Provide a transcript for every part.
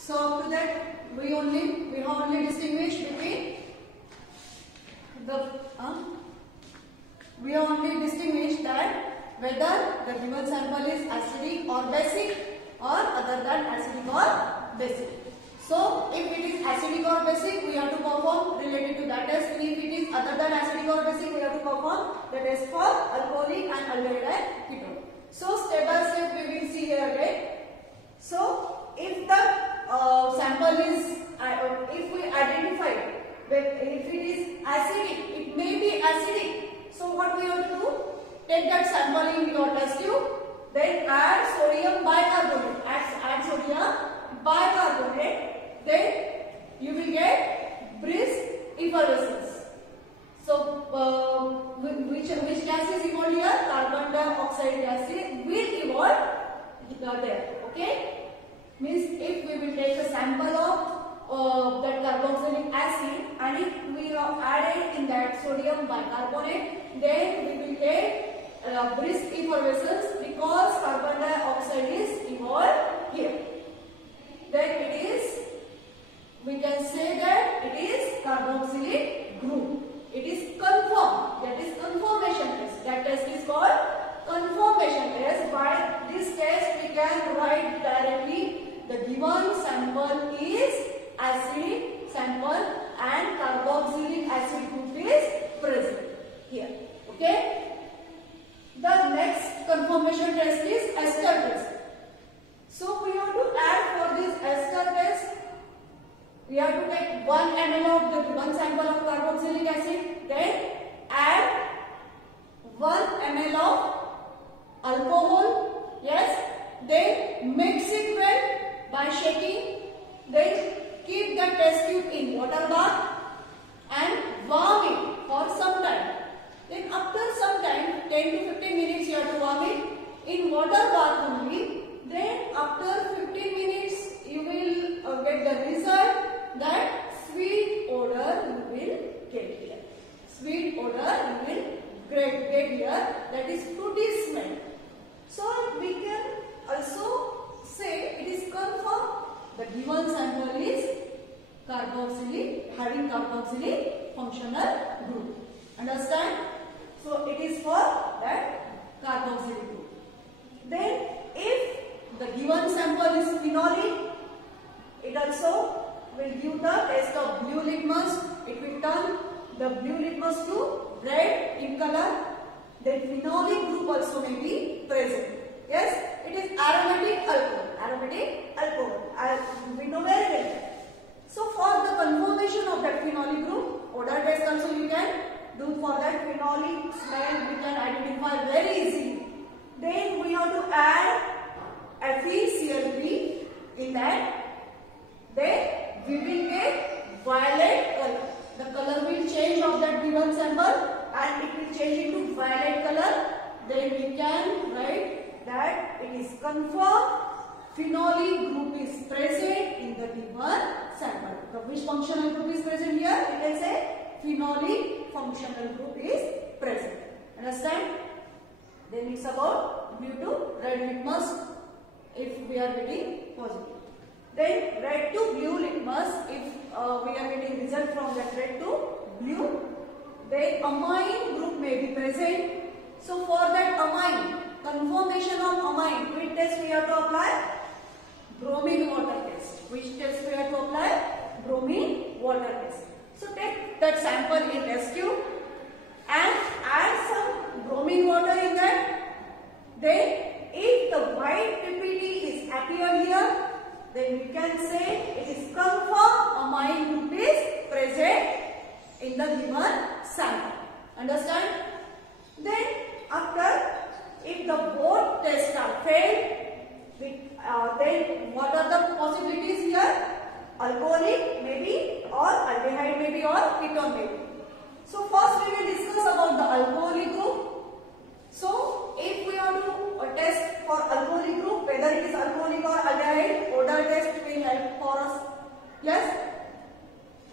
So after that we have only distinguished between that whether the given sample is acidic or basic or other than acidic or basic. So if it is acidic or basic, we have to perform related to that test. If it is other than acidic or basic, we have to perform the test for alcoholic and aldehyde and ketone. So step by step we will see here again. So if the sample is, if we identify that if it is acidic, it may be acidic. So what we have to do? Take that sample in your test tube, then add sodium bicarbonate. Add sodium bicarbonate. Then you will get brisk effervescence. So which gas is involved here? Carbon dioxide gas will evolve there. Okay. Means if we will take a sample of that carboxylic acid and if we have added in that sodium bicarbonate, then we will get brisk effervescence because carbon dioxide is involved here. Then it is, we can say that it is carboxylic group. It is confirmed. That is confirmation test. That test is called confirmation test. By this test we can write directly the given sample is acidic sample and carboxylic acid group is present here. Okay. The next confirmation test is ester test. So we have to add for this ester test, we have to take 1 ml of the given sample of carboxylic acid, then add 1 ml of alcohol. Yes. Then mix it well by shaking. Then keep the test tube in water bath and warm it for some time. Then after some time, 10 to 15 minutes you have to warm it in water bath only. Then after 15 minutes you will get the result that sweet odor you will get here. Sweet odor you will get here, that is fruity smell. So we can also say it is confirmed the given sample is carboxylic, having carboxylic functional group. Understand? So it is for that carboxylic group. Then if the given sample is phenolic, it also will give the test of blue litmus. It will turn the blue litmus to red in color. Then phenolic group also may be present. Yes, it is aromatic alcohol. Aromatic alcohol. We know very well. So for the confirmation of that phenolic group, odor test also you can do for that phenolic smell. We can identify very easily. Then we have to add FeCl3 in that. Then we will get violet color. The color will change of that given sample and it will change into violet color. Then we can write that it is confirmed phenolic group is present in the given sample. So which functional group is present here? We can say phenolic functional group is present. Understand? Then it's about blue to red litmus if we are getting positive. Then red to blue litmus if we are getting result from that red to blue. Then amine group may be present. So for that amine, confirmation of amine, which test we have to apply? Bromine water test. Which test we have to apply? Bromine water test. So take that sample in test tube and add some bromine water in that. Then if the white PPT is appeared here, then we can say it is confirmed amine group is present in the given sample. Understand? Then after, if the both tests are failed, then what are the possibilities here? Alcoholic maybe or aldehyde maybe or ketone maybe. So first we will discuss about the alcoholic group. So if we have to test for alcoholic group, whether it is alcoholic or aldehyde, odor test will help for us. Yes?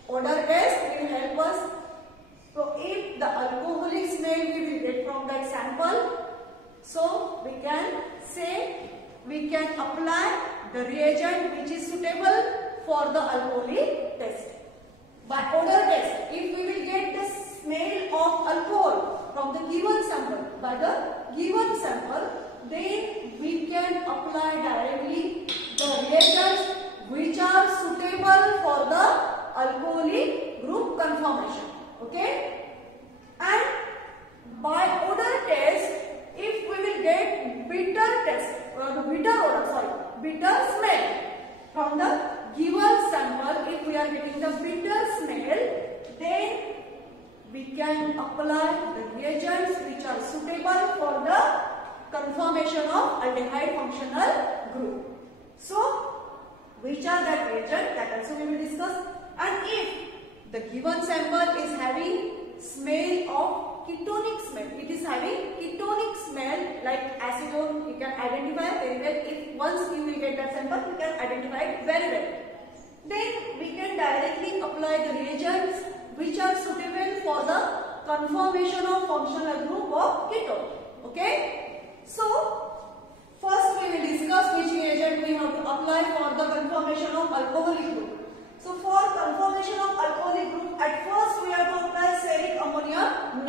Odor test will help us. So if the alcoholic smell we will get from that sample, so we can say we can apply the reagent which is suitable for the alcoholic test. By odor test, if we will get the smell of alcohol from the given sample, by the given sample, then we can apply directly the reagents which are suitable for the alcoholic group conformation. Okay? And by odor test, if we will get bitter smell from the given sample, if we are getting the bitter smell, then we can apply the reagents which are suitable for the conformation of aldehyde functional group. So, which are that reagent, that also we will discuss. And if the given sample is having smell of ketonic smell, it is having ketonic smell like acetone, you can identify very well. If once you will get that sample, you can identify it very well. Then we can directly apply the reagents which are suitable for the conformation of functional group of ketone. Okay? So, first we will discuss which reagent we have to apply for the conformation of alcoholic group. So, for conformation of alcoholic group, at first we have to apply cerulic ammonium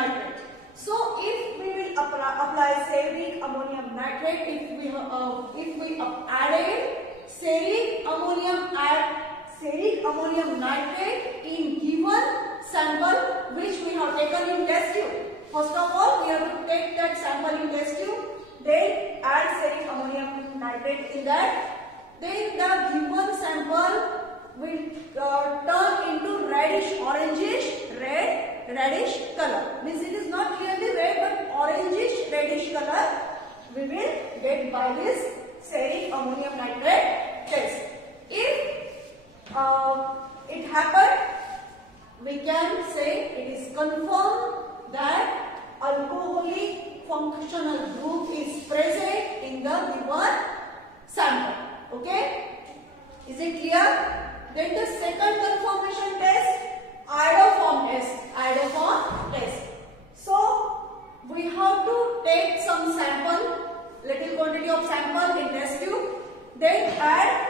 nitrate. So, if we will apply cerulic ammonium nitrate, if we added cerulic ammonium nitrate in given sample which we have taken in test tube. First of all, we have to take that sample in test tube, then add cerulic ammonium nitrate in that. Then the given sample will turn into reddish, orangish, reddish color. Means it is not clearly red but orangish, reddish color we will get by this cerulic ammonium nitrate test. If it happened, we can say it is confirmed that alcoholic functional group is present in the given sample. Okay? Is it clear? Then the second confirmation test, iodoform test. So, we have to take some sample, little quantity of sample in test tube, then add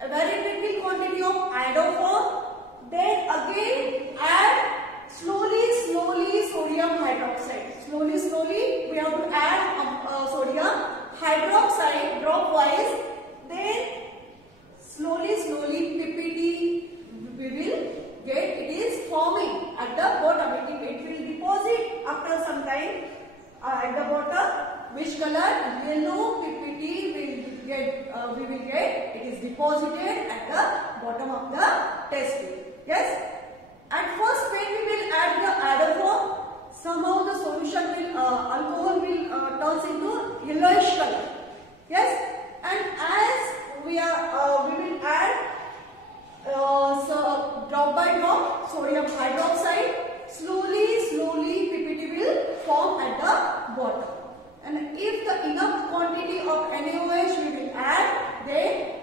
a very little quantity of iodoform, then again add slowly sodium hydroxide. Slowly we have to add sodium hydroxide dropwise. Then slowly PPT we will get, it is forming at the bottom. It will deposit after some time at the bottom. Which color? Yellow PPT we will get. It is deposited at the bottom of the test tube. Yes. At first, when we will add the iodoform, somehow the solution will alcohol will turns into yellowish color. Yes. And as we will add so drop by drop sodium hydroxide, slowly PPT will form at the bottom. And if the enough quantity of NaOH we will add, then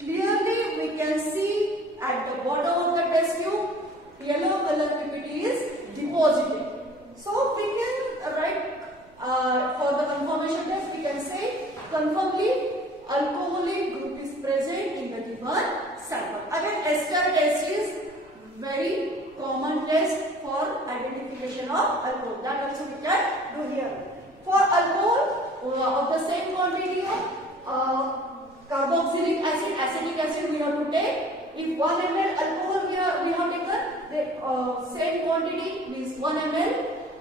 clearly we can see at the bottom of the test tube yellow color PPT is deposited. So we can write for the confirmation test, we can say confirmly alcoholic group is present in the given sample. Again, ester test is very common test for identification of alcohol. That also we can do here. For alcohol of the same quantity of carboxylic acid, acetic acid we have to take. If 1 ml alcohol we have taken, the same quantity means 1 ml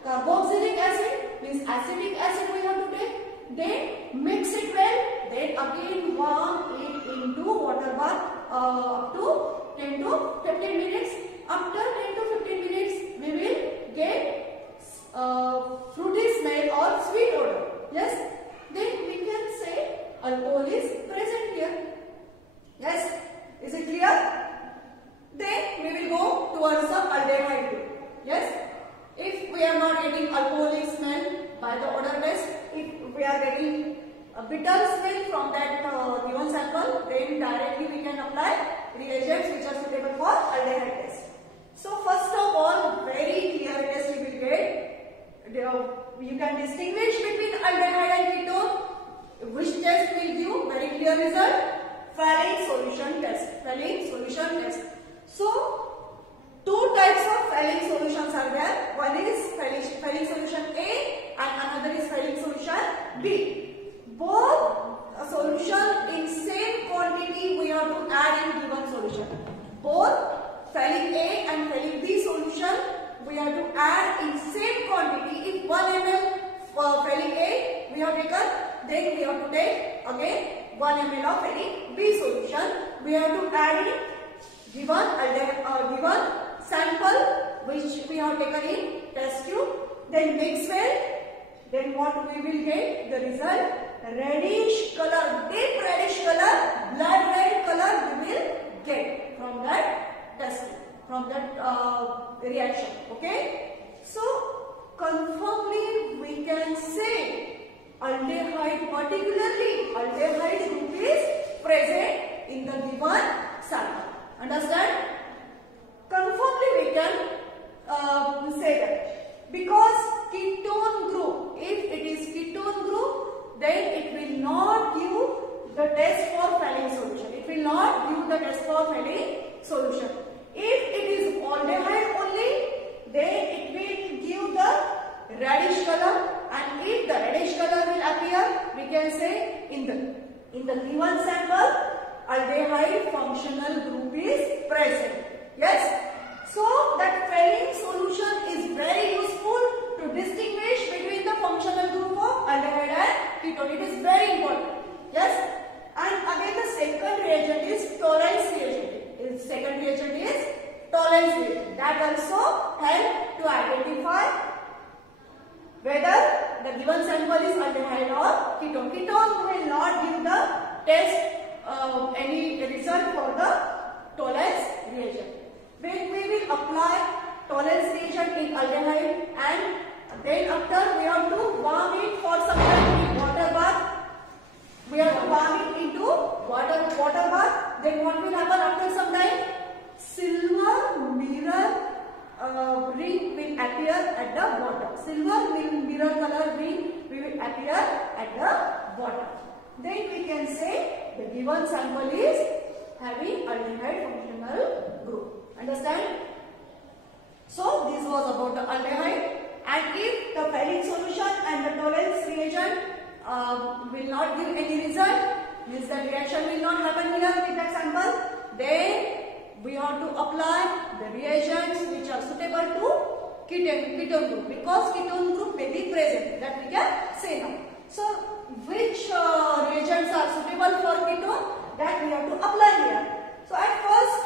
carboxylic acid means acetic acid we have to take. Then mix it well. Then again warm it into water bath up to 10 to 15 minutes. After 10 to 15 minutes, we will get fruity smell or sweet odor. Yes. Then we can say alcohol is present here. Yes. Is it clear? Then we will go towards the aldehyde group. Yes. If we are not getting alcoholic smell by the odor test, if we are getting a bitter smell from that given sample, then directly we can apply reagents which are suitable for aldehyde test. So first of all, very clear test you will get. You can distinguish between aldehyde and ketone. Which the result? Fehling solution test. Fehling solution test. So, two types of Fehling solutions are there. One is Fehling solution A and another is Fehling solution B. Both solution in same quantity we have to add in given solution. Both Fehling A and Fehling B solution we have to add in same quantity. If 1 ml Fehling A we have taken, then we have to take again 1 ml of Fehling B solution. We have to add in given sample which we have taken in test tube. Then mix well. Then what we will get? The result, reddish color, deep reddish color, blood red color we will get from that test tube, from that reaction. Okay. So confirmly we can say aldehyde, particularly aldehyde group is present in the given sample. Understand? Confirmly we can say that because ketone group, if it is ketone group, then it will not give the test for Fehling solution. It will not give the test for Fehling solution. If it is aldehyde only, then it will give the reddish color, and if the reddish color will appear, we can say in the given sample aldehyde functional group is present. Yes. So that Fehling solution is very useful to distinguish between the functional group of aldehyde and ketone. It is very important. Yes. And again the second reagent is tolerance reagent. Second reagent is tolerance reagent. That also help to identify whether the given sample is aldehyde or ketone. Ketone will not give the test any result for the tolerance reagent. When we will apply tolerance reagent in aldehyde, and then after we have to warm it for some time in water bath. We have to warm it into water bath. Then what will happen after some time? Silver mirror ring will appear at the bottom. Silver mirror color ring will appear at the bottom. Then we can say the given sample is having aldehyde functional group. Understand? So this was about the aldehyde, and if the Fehling solution and the tolerance reagent will not give any result, means the reaction will not happen here with that sample, then we have to apply the reagents which are suitable to ketone group, because ketone group may be present, that we can say now. So which reagents are suitable for ketone, that we have to apply here. So at first,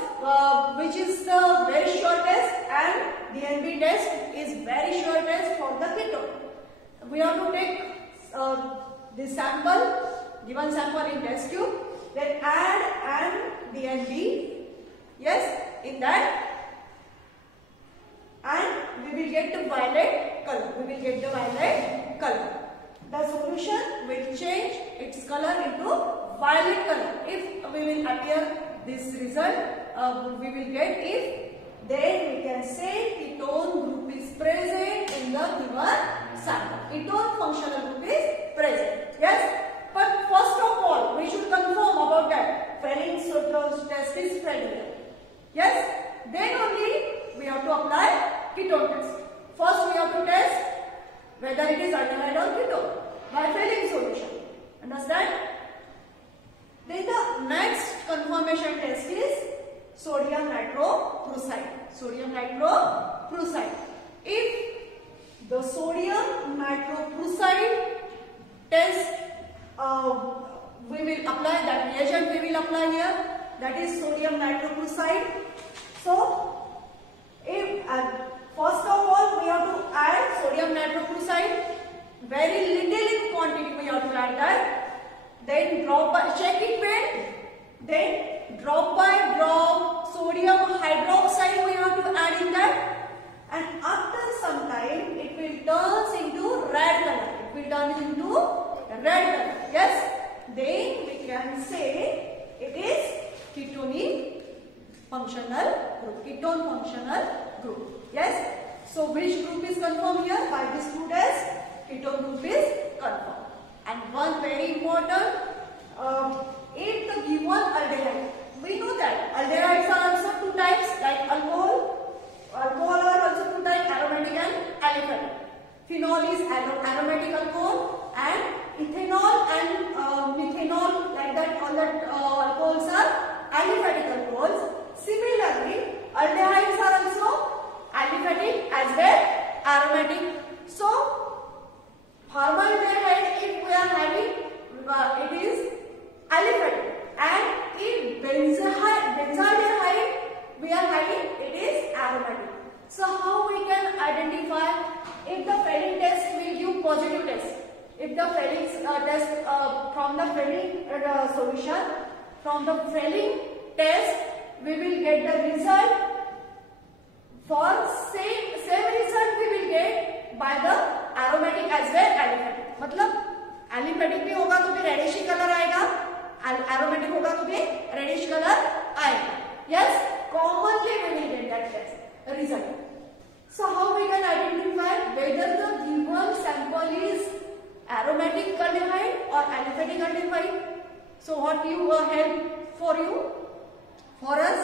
which is the very sure test, and DNB test is very sure test for the ketone. We have to take this sample, given sample in test tube, then add an DNB, yes, in that, and we will get the violet color. We will get the violet color. The solution will change its color into violet color. If we will appear this result, we will get if, then we can say ketone group is present in the given sample. Ketone functional group is present. Yes. But first of all, we should confirm about that Fehling test is present. Yes. Then only we have to apply ketone test. First we have to test whether it is aldehyde or ketone by Fehling solution. Understand? Then the next confirmation test is sodium nitroprusside. Sodium nitroprusside. If the sodium nitroprusside test, we will apply that reagent. We will apply here. That is sodium nitroprusside. So, if first of all we have to add sodium nitroprusside. Very little in quantity we have to add that. Then drop by, check it well. Then drop by drop sodium hydroxide we have to add in that, and after some time it will turn into red color. It will turn into red color. Yes. Then we can say it is ketone functional group. Ketone functional group. Yes. So which group is confirmed here? By these two tests, ketone group is confirmed. And one very important if the given aldehyde, we know that aldehydes are also two types, like alcohol are also two types, aromatic and aliphatic. Phenol is aromatic alcohol, and ethanol and methanol, like that, all that alcohols are aliphatic alcohols. Similarly, aldehydes are also aliphatic as well aromatic. So formaldehyde, if we are having, it is aliphatic, and if benzaldehyde we are having, it is aromatic. So how we can identify if the Fehling test will give positive test? If the Fehling test from the Fehling solution, from the Fehling test we will get the result. For same result we will get by the aromatic as well aliphatic. मतलब aliphatic भी होगा तो भी reddish colour आएगा, aromatic होगा तो भी reddish colour आएगा. Yes, commonly we will get that test result. So how we can identify whether the given sample is aromatic aldehyde or aliphatic aldehyde? So what you help for us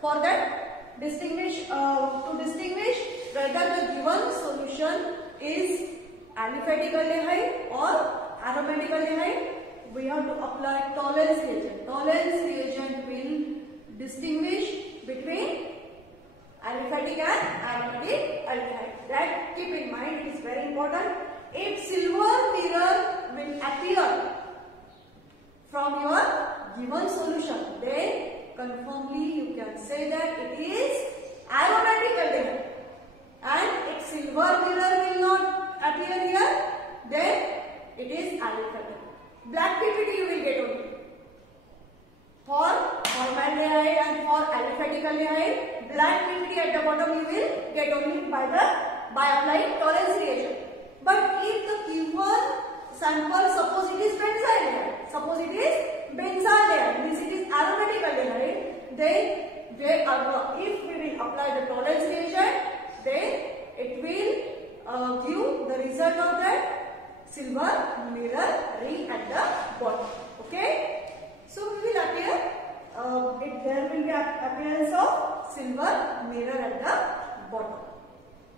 for that distinguish to distinguish whether the given solution is aliphatic aldehyde or aromatic aldehyde, we have to apply Tollens reagent. Tollens reagent will distinguish between aliphatic and aromatic aldehyde. That keep in mind, it is very important. If silver mirror will appear from your given solution, then confirmly you can say that it is aromatic aldehyde. And if silver mirror will not appear here, then it is aliphatic. Black PPT you will get only. For formaldehyde and for aliphatic aldehyde, black PPT at the bottom you will get only by applying Tollens reagent. But if the given sample, suppose it is benzaldehyde, means it is aromatic aldehyde, then if we will apply the Tollens reagent, then it will give the result of that silver mirror ring at the bottom. Okay. So we will appear, there will be appearance of silver mirror at the bottom.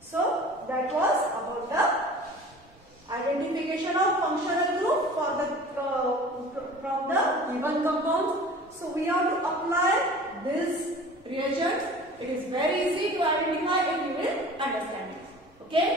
So that was about the identification of functional group for the from the given compounds. So we have to apply this reagent. It is very easy to identify if you will understand it. Okay.